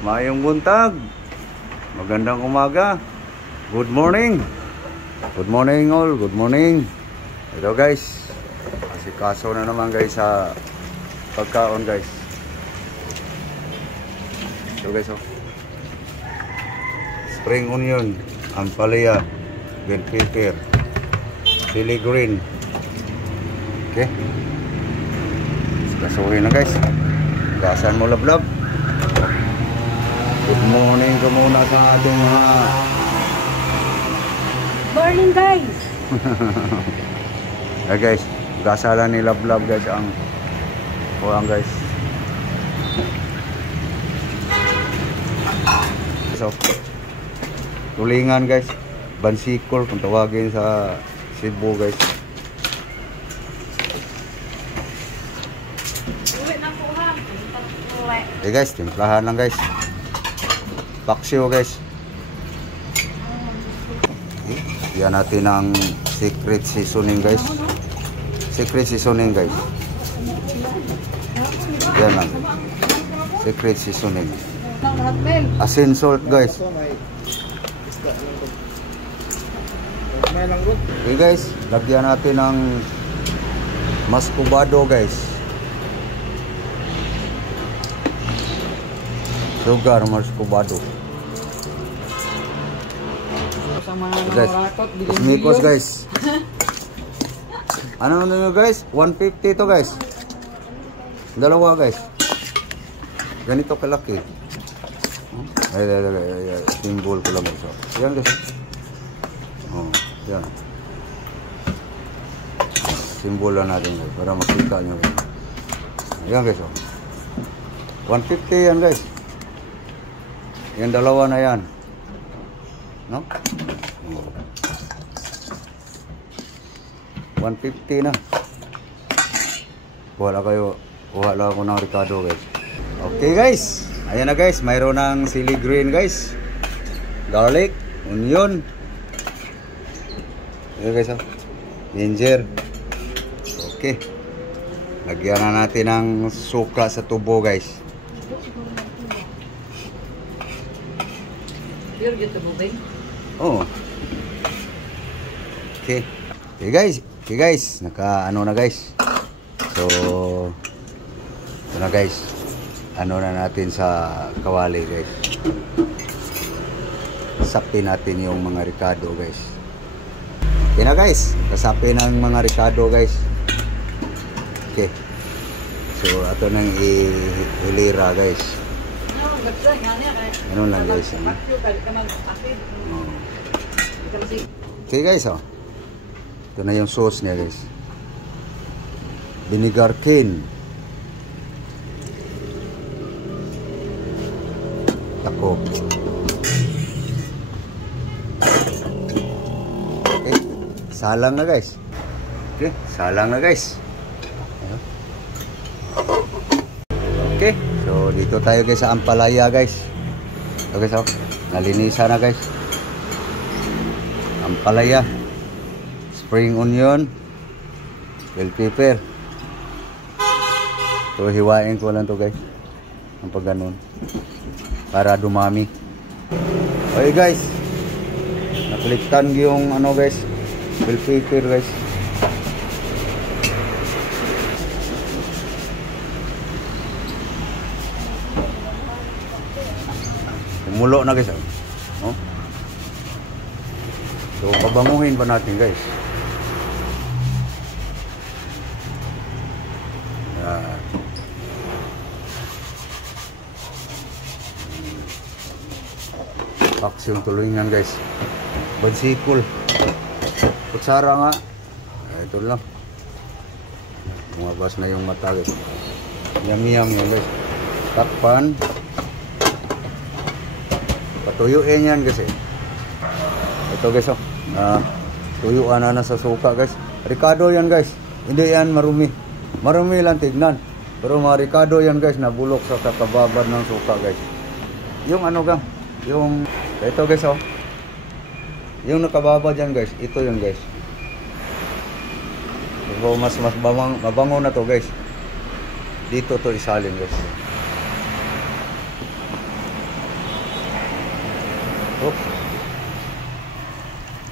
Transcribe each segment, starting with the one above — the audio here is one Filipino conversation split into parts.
Mayong buntag. Magandang umaga. Good morning. Good morning all. Good morning. Ito guys. Asikaso na naman guys sa pagkaon guys. Ito guys oh. Spring onion, ampalaya, bell pepper, chili green. Okay. Kasuhin na guys. Gasan mo lablab. Good morning ko muna sa ating mga morning guys. Hey guys, gasalan ni lablab guys ang kuwang guys. So, tulingan guys, bansikol kung tawagin sa Cebu guys. Okay guys, timplahan lang guys. Paksiw guys. Okay. Yan natin ang secret seasoning guys. Secret seasoning guys. Yan lang. Secret seasoning. Asin salt guys. Okay guys, lagyan natin ng muscovado guys. Sugar muscovado. Guys, ismikos guys. Ano nyo guys? 150 to guys. Dalawa guys. Ganito kalaki. Ay, symbol ko lang guys. Yan guys. Oh, yan. Symbol lang natin guys para makita nyo guys. Yan guys oh. 150 yan guys. Yung dalawa na yan. No? 150 na. Kuha lang ako ng Ricardo guys. Okay guys. Ayan na guys. Mayroon ng chili green guys. Garlic. Onion. Ayan guys. Oh. Ginger. Okay. Lagyan na natin ng suka sa tubo guys. Pure gitu bubeng. Oh. Okay. Okay guys. Okay guys. Naka ano na guys. So ito na guys. Ano na natin sa kawali guys. Sapin natin yung mga Ricardo guys. Okay na guys. Kasapin ang mga Ricardo guys. Okay. So ito nang ilira guys. Ano lang guys. Okay guys oh. Ito na yung sauce niya guys. Vinegar cane. Tako. Okay. Salang na guys. Okay. Salang na guys. Okay. So dito tayo guys sa ampalaya guys. Okay so. Nalinisan na guys. Ampalaya. Spring onion, bell pepper. So hiwain ko lang to guys. Ang pag ganun. Para dumami. Okay guys. Nakliktan yung ano guys. Bell pepper guys. Kumulo na guys. Oh. So pabanguhin pa natin guys. Paksyung tulingan guys. Bansikol. Kutsara nga. Ito lang. Lumabas na yung mata guys. Yum-yum yan guys. Takpan. Patuyuin yan kasi. Ito guys oh. Tuyuan na sa suka guys. Ricardo yan guys. Hindi yan marumi. Marumi lang tignan. Pero mga Ricardo yan guys. Nabulok sa kakababad ng suka guys. Yung ano gang. Yung ito guys oh. Yung nakababa dyan guys. Ito yung guys. So, mas mabango na to guys. Dito to isalin guys. Oh.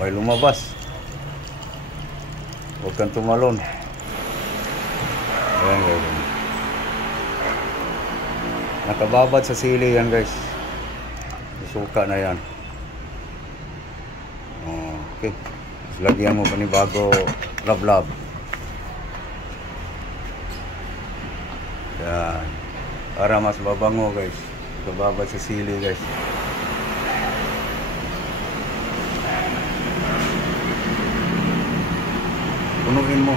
May lumabas. Huwag kang tumalon. Ayan guys. Nakababad sa sili yan guys. Suka na yan. Okay. Lagyan mo panibago lablab. Yan. Para mas babango guys. Nakababad sa sili guys. Punuin mo.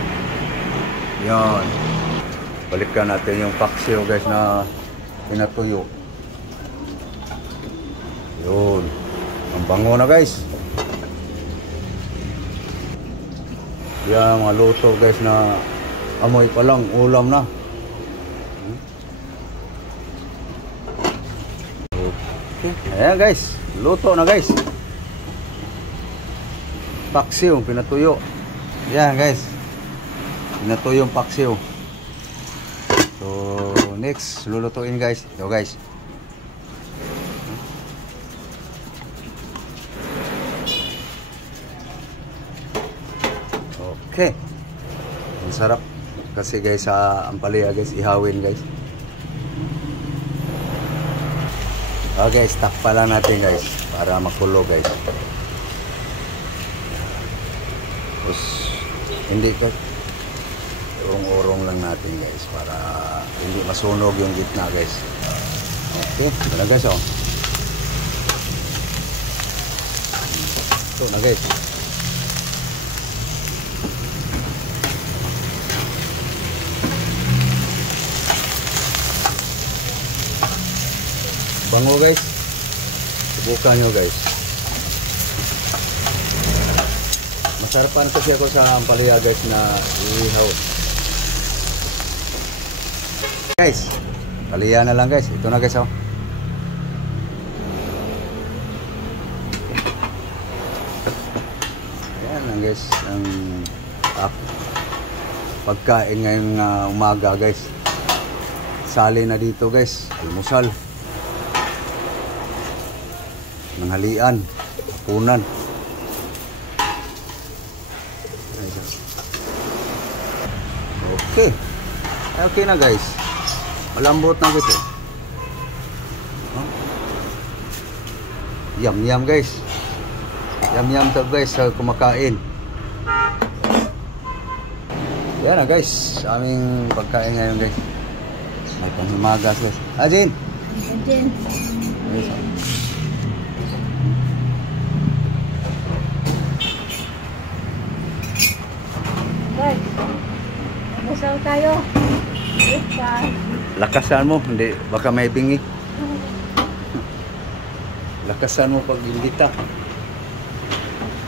Yan. Balikan natin yung paksiw guys na pinatuyo. Yun. Ang bango na guys. Yan mga luto guys na amoy pa lang ulam na. Okay. Ayan guys. Luto na guys. Paksiw pinatuyo. Yan guys. Pinatuyo yung paksiw. So next lulutuin guys. Ito guys. Okay. Ang sarap kasi guys sa ampalaya guys ihawin guys. Okay, stock pa lang natin guys para makulo guys. Tapos hindi ka urong-urong lang natin guys para hindi masunog yung gitna guys. Okay, ito na guys oh. Ito na guys. Bango guys. Subukan nyo guys. Masarapan kasi ako sa ampalaya guys na ihaw. Guys, ampalaya na lang guys. Ito na guys oh. Yan lang guys ang pagkain ngayong umaga guys. Sali na dito guys. Almusal. Manghalian, hapunan. Okay. Okay na guys. Malambot na guys. Huh? Yum guys. Yum to guys sa kumakain. Yan na guys. Aming pagkain ngayon guys. May panghimagas guys. Ajin! Ajin! Guys, masal tayo. Lakasan mo, hindi baka may bingi. Lakasan mo pag imbita.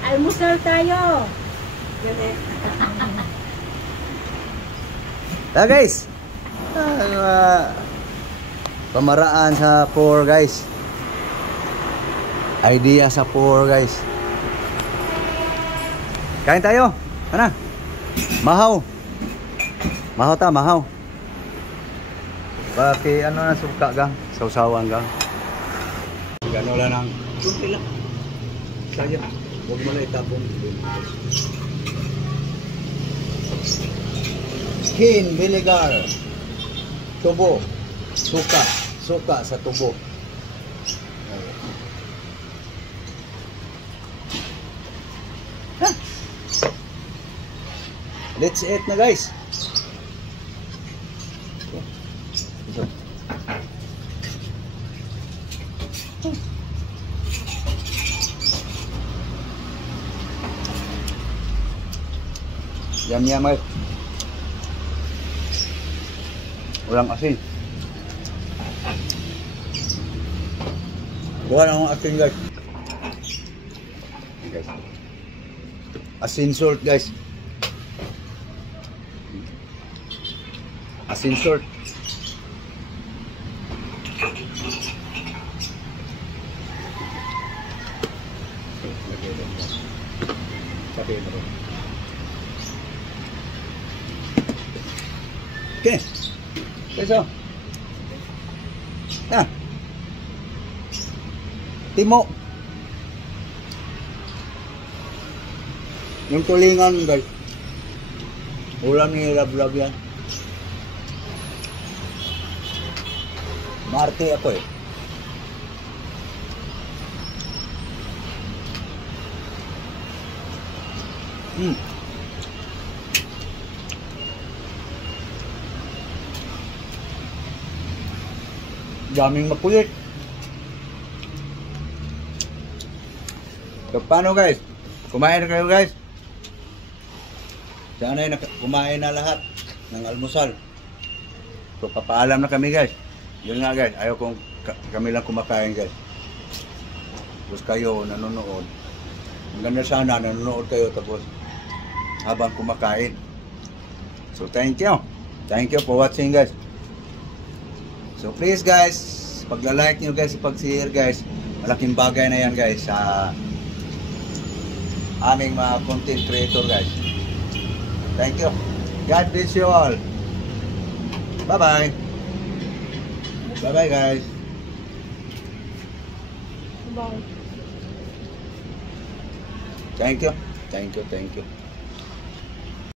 Almusal tayo. Guys. Pamaraan sa poor guys. Idea sa poor guys. Kain tayo. Ano? Mahaw. Mahaw ta, mahaw. Baki ano na suka ga, sausawan ga. Gano lang ang kunti lang. Saya. Huwag mo na itapon. Skin vinegar. Tubo. Suka. Suka sa tubo. Let's eat na guys. Yum ay. Walang asin. Kuha na akong asin guys. Asin salt guys. Asin salt. Okay. Peso. Ah. Timo. Yung tulingan guys. Ulam ni Love yan. Marte ako eh. Daming makulit. So, paano guys? Kumain na kayo guys? Sana ay kumain na lahat ng almusal. So papaalam na kami guys. Yun nga guys, ayaw kong kami lang kumakain guys. Tapos kayo nanonood. Ang ganda sana nanonood kayo tapos habang kumakain. So thank you. Thank you for watching guys. So please guys, pagla-like nyo guys, pag-share guys, malaking bagay na yan guys sa aming mga content creator guys. Thank you. God bless you all. Bye-bye. Bye-bye guys. Bye. Thank you. Thank you. Thank you.